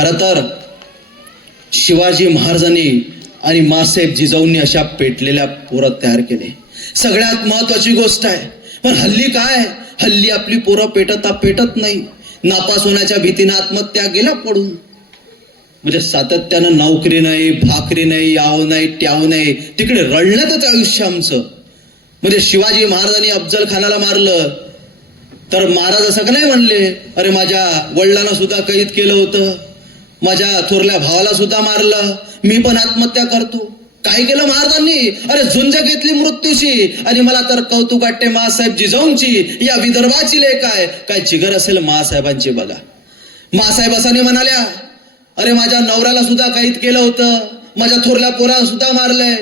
खरं तर शिवाजी महाराजांनी आणि मासाहेब जिजाऊंनी अशा पेटलेल्या पोरं तयार केले. सगळ्यात महत्वाची गोष्ट आहे पण हल्ली काय हल्ली आपली पोरं पेटता पेटत नाही. नापास होण्याच्या भीतीनं आत्महत्या गेल्या पडून. म्हणजे सातत्यानं नोकरी नाही भाकरी नाही याव नाही ट्याव नाही तिकडे रडण्यातच आयुष्य आमचं. म्हणजे शिवाजी महाराजांनी अफजल खानाला मारलं. तर महाराज असं का नाही म्हणले? अरे माझ्या वडिलांना सुद्धा कैद केलं होतं. माझ्या थोरल्या भावाला सुद्धा मारलं. मी पण आत्महत्या करतो. काय केलं महाराजांनी? अरे झुंज घेतली मृत्यूशी. आणि मला तर कौतुक वाटते महासाहेब जिजाऊंची. या विदर्भाची लेख आहे. काय जिगर असेल महासाहेबांची बघा. महासाहेब असाने म्हणाल्या अरे माझ्या नवऱ्याला सुद्धा काहीत केलं होतं. माझ्या थोरल्या पोराला सुद्धा मारलंय.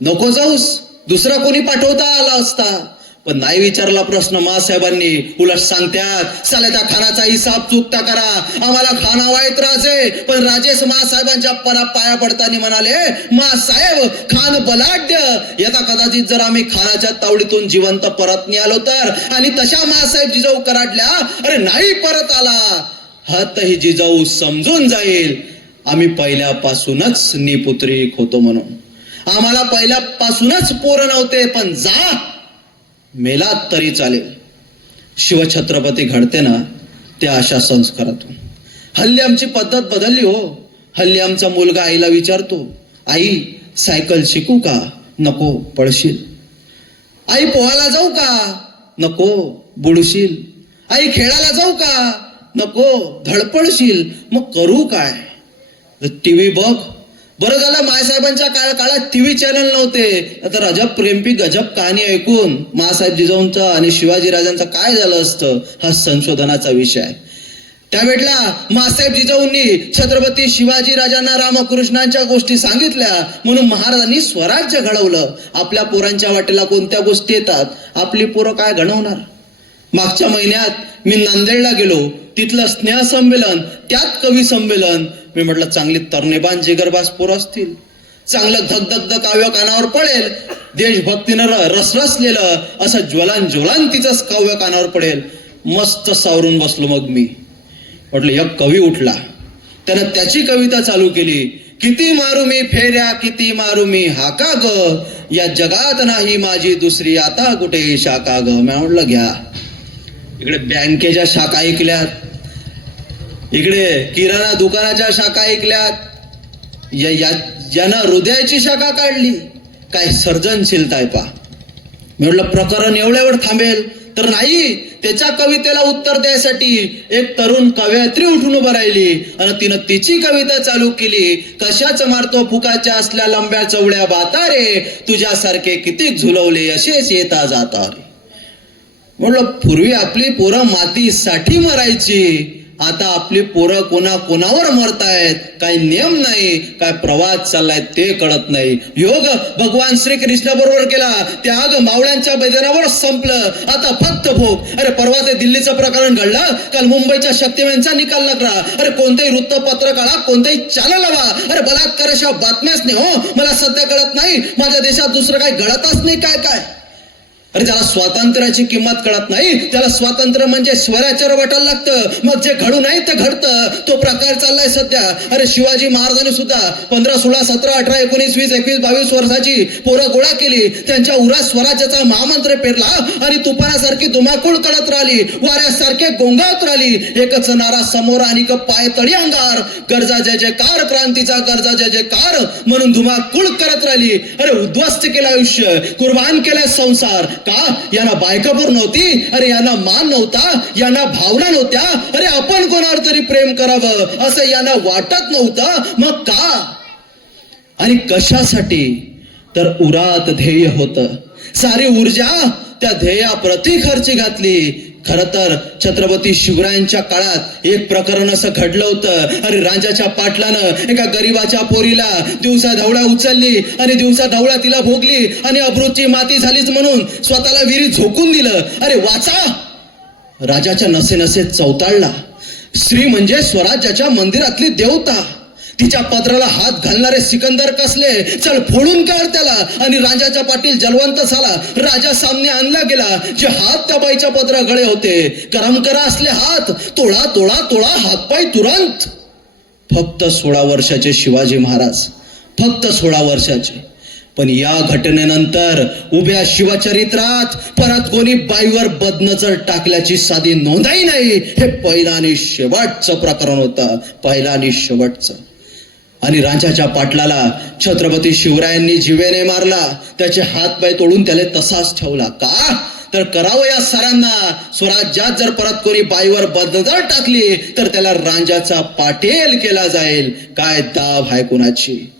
नको जाऊस. दुसरा कोणी पाठवता आला असता. पण नाही विचारला प्रश्न मासाहेबांनी. उलट सांगत्यात साल्या त्या खानाचा हिसाब चुकता करा. आम्हाला खाना वाईट राजे. पण राजेश मासाहेबांच्या परा पाया पडताना म्हणाले मासाहेब खान बलाढ्य. यदा कदाचित जर आम्ही खानाच्या तावडीतून जिवंत परत आलो तर आणि तशा मासाहेब जिजाऊ कराडल्या अरे नाही परत आला. हातही जिजाऊ समजून जाईल. आम्ही पहिल्यापासूनच निपुत्रिक होतो म्हणून. आम्हाला पहिल्यापासूनच पोरं नव्हते पण जा. मेलात तरी चालेल. शिवछत्रपती घडते ना त्या अशा संस्कारातून. हल्ली आमची पद्धत बदलली हो. हल्ली आमचा मुलगा आईला विचारतो आई सायकल शिकू का? नको पळशील. आई पोहायला जाऊ का? नको बुडशील. आई खेळायला जाऊ का? नको धडपडशील. मग करू काय? टी व्ही बघ बरं झालं मायसाहेबांच्या काळ काळात टीव्ही चॅनल नव्हते. आता अजब प्रेमपी गजब कहाणी ऐकून मासाहेब जिजाऊंचं आणि शिवाजी राजांचा काय झालं असतं? हा संशोधनाचा विषय आहे. भेटला मासाहेब जिजाऊंनी छत्रपती शिवाजी राजांना रामकृष्णांच्या गोष्टी सांगितल्या म्हणून महाराजांनी स्वराज्य घडवलं. आपल्या पोरांच्या वाटेला कोणत्या गोष्टी येतात? आपली पोरं काय घडवणार? मागच्या महिन्यात मी नांदेडला गेलो. तिथलं स्नेह संमेलन त्यात कवी संमेलन. मी म्हटलं चांगली तरणेबान जिगरबाज पोर असतील. चांगलं धगधगध काव्य कानावर पडेल. देशभक्तीनं रसरसलेलं असं ज्वलान ज्वलान तिचं काव्य कानावर पडेल. मस्त सावरून बसलो मग मी. म्हटलं एक कवी उठला. त्यानं त्याची कविता चालू केली. किती मारू मी फेऱ्या किती मारू मी हाका ग. या जगात नाही माझी दुसरी आता कुठे शाका ग? मी म्हटलं घ्या. इकडे बँकेच्या शाखा ऐकल्यात. इकडे किराणा दुकानाच्या शाखा ऐकल्यात. या यानं हृदयाची शाखा काढली काय सर्जनशीलता आहे पा. म्हटलं प्रकरण एवढ्यावर थांबेल तर नाही त्याच्या कवितेला उत्तर द्यायसाठी एक तरुण कवयत्री उठून उभं राहिली आणि तिनं तिची कविता चालू केली. कशाच मारतो फुकाच्या असल्या लंब्या चवड्या बाता रे तुझ्यासारखे किती झुलवले असेच येता जाता रे म्हणलं पूर्वी आपली पोरं मातीसाठी मरायची. आता आपली पोरं कोणा कोणावर मरतायत? काही नियम नाही काय प्रवास चाललाय ते कळत नाही. योग भगवान श्री कृष्ण बरोबर केला. त्याग मावळ्यांच्या मैदानावर संपलं. आता फक्त भोग. अरे परवा ते दिल्लीचं प्रकरण घडलं. काल मुंबईच्या शक्तिमेनचा निकाल लागला. अरे कोणतेही वृत्तपत्र काढा कोणतेही चॅनल लावा. अरे बलात्काराच्या बातम्याच नाही हो. मला सध्या कळत नाही. माझ्या देशात दुसरं काही घडतच नाही. काय काय? अरे त्याला स्वातंत्र्याची किंमत कळत नाही. त्याला स्वातंत्र्य म्हणजे स्वराचार वाटायला लागतं. मग जे घडू नाही ते घडतं. तो प्रकार चाललाय सध्या. अरे शिवाजी महाराजांनी सुद्धा पंधरा सोळा सतरा अठरा एकोणीस वीस एकवीस बावीस वर्षाची पोरं गोळा केली. त्यांच्या उरा स्वराज्याचा महामंत्र पेरला आणि तुफानासारखी धुमाकूळ कळत राहिली. वाऱ्यासारखे गोंगावत राहिली. एकच नारा समोर आणि पाय तळी अंगार. गरजा जय जयकार क्रांतीचा गरजा जय जयकार म्हणून धुमाकूळ करत राहिली. अरे उद्ध्वस्त केलं आयुष्य. कुर्बान केलं संसार. का यांना बायकापूर नव्हती. अरे यांना मान नव्हता. यांना भावना नव्हत्या. अरे आपण कोणावर तरी प्रेम करावं? असं यांना वाटत नव्हतं. मग का? आणि कशासाठी? तर उरात ध्येय होत. सारी ऊर्जा त्या ध्येयाप्रती खर्ची घातली. खर तर छत्रपती शिवरायांच्या काळात एक प्रकरण असं घडलं होतं. अरे राजाच्या पाटलानं एका गरीबाच्या पोरीला दिवसा धवळा उचलली आणि दिवसा धवळा तिला भोगली आणि अब्रूची माती झालीच म्हणून स्वतःला विहिरीत झोकून दिलं. अरे वाचा! राजाच्या नसे नसे चौताळला. स्त्री म्हणजे स्वराज्याच्या मंदिरातली देवता. तिच्या पदराला हात घालणारे सिकंदर कसले? चल फोडून काढ त्याला. आणि राजाच्या पाटील जलवंत झाला. राजा सामने आणला गेला जे हात त्या बाईच्या पदरा गळे होते. करम करा असले हात. तोळा तोळा तोळा हातपाय तुरंत. फक्त सोळा वर्षाचे शिवाजी महाराज. फक्त सोळा वर्षाचे. पण या घटनेनंतर उभ्या शिवचरित्रात परत कोणी बाईवर बदनजर टाकल्याची साधी नोंदही नाही. हे पहिलं आणि शेवटचं प्रकरण होतं. पहिलं आणि शेवटचं. आणि राजाच्या पाटलाला छत्रपती शिवरायांनी जिवेने मारला त्याचे हात पाय तोडून त्याला तसाच ठेवला. का? तर करावं या सरांना. स्वराज्यात जर परत कोणी बाईवर बदनजर टाकली तर त्याला रांजाचा पाटील केला जाईल. काय दाब आहे कुणाची?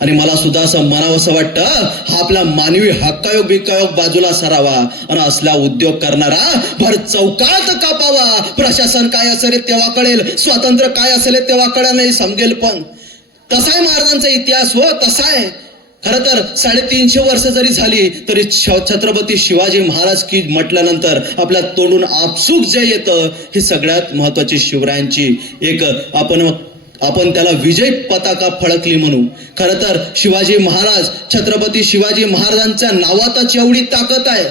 आणि मला सुद्धा असं म्हणावं असं वाटतं हा आपला मानवी हक्कायोग बिक्कायोग बाजूला सरावा. आणि असला उद्योग करणारा भर चौकात कापावा. प्रशासन काय असेल तेव्हा कळेल स्वातंत्र्य काय असेल तेव्हा कळेल नाही समजेल पण. तसाय आहे महाराजांचा इतिहास हो तसाय. आहे खर तर साडेतीनशे वर्ष जरी झाली तरी छत्रपती शिवाजी महाराज की म्हटल्यानंतर आपल्या तोंडून आपसूक जे येतं हे सगळ्यात महत्वाची शिवरायांची एक आपण आपण त्याला विजय पताका फळकली म्हणू. खर तर शिवाजी महाराज छत्रपती शिवाजी महाराजांच्या नावातच एवढी ताकद आहे.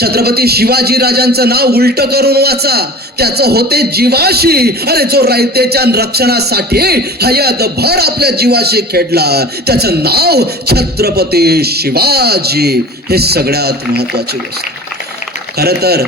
छत्रपती शिवाजी राजांचं नाव उलट करून वाचा. त्याचं होते जीवाशी. अरे जो रायतेच्या रक्षणासाठी हयातभर आपल्या जीवाशी खेळला त्याचं नाव छत्रपती शिवाजी. हे सगळ्यात महत्वाची गोष्ट. खर तर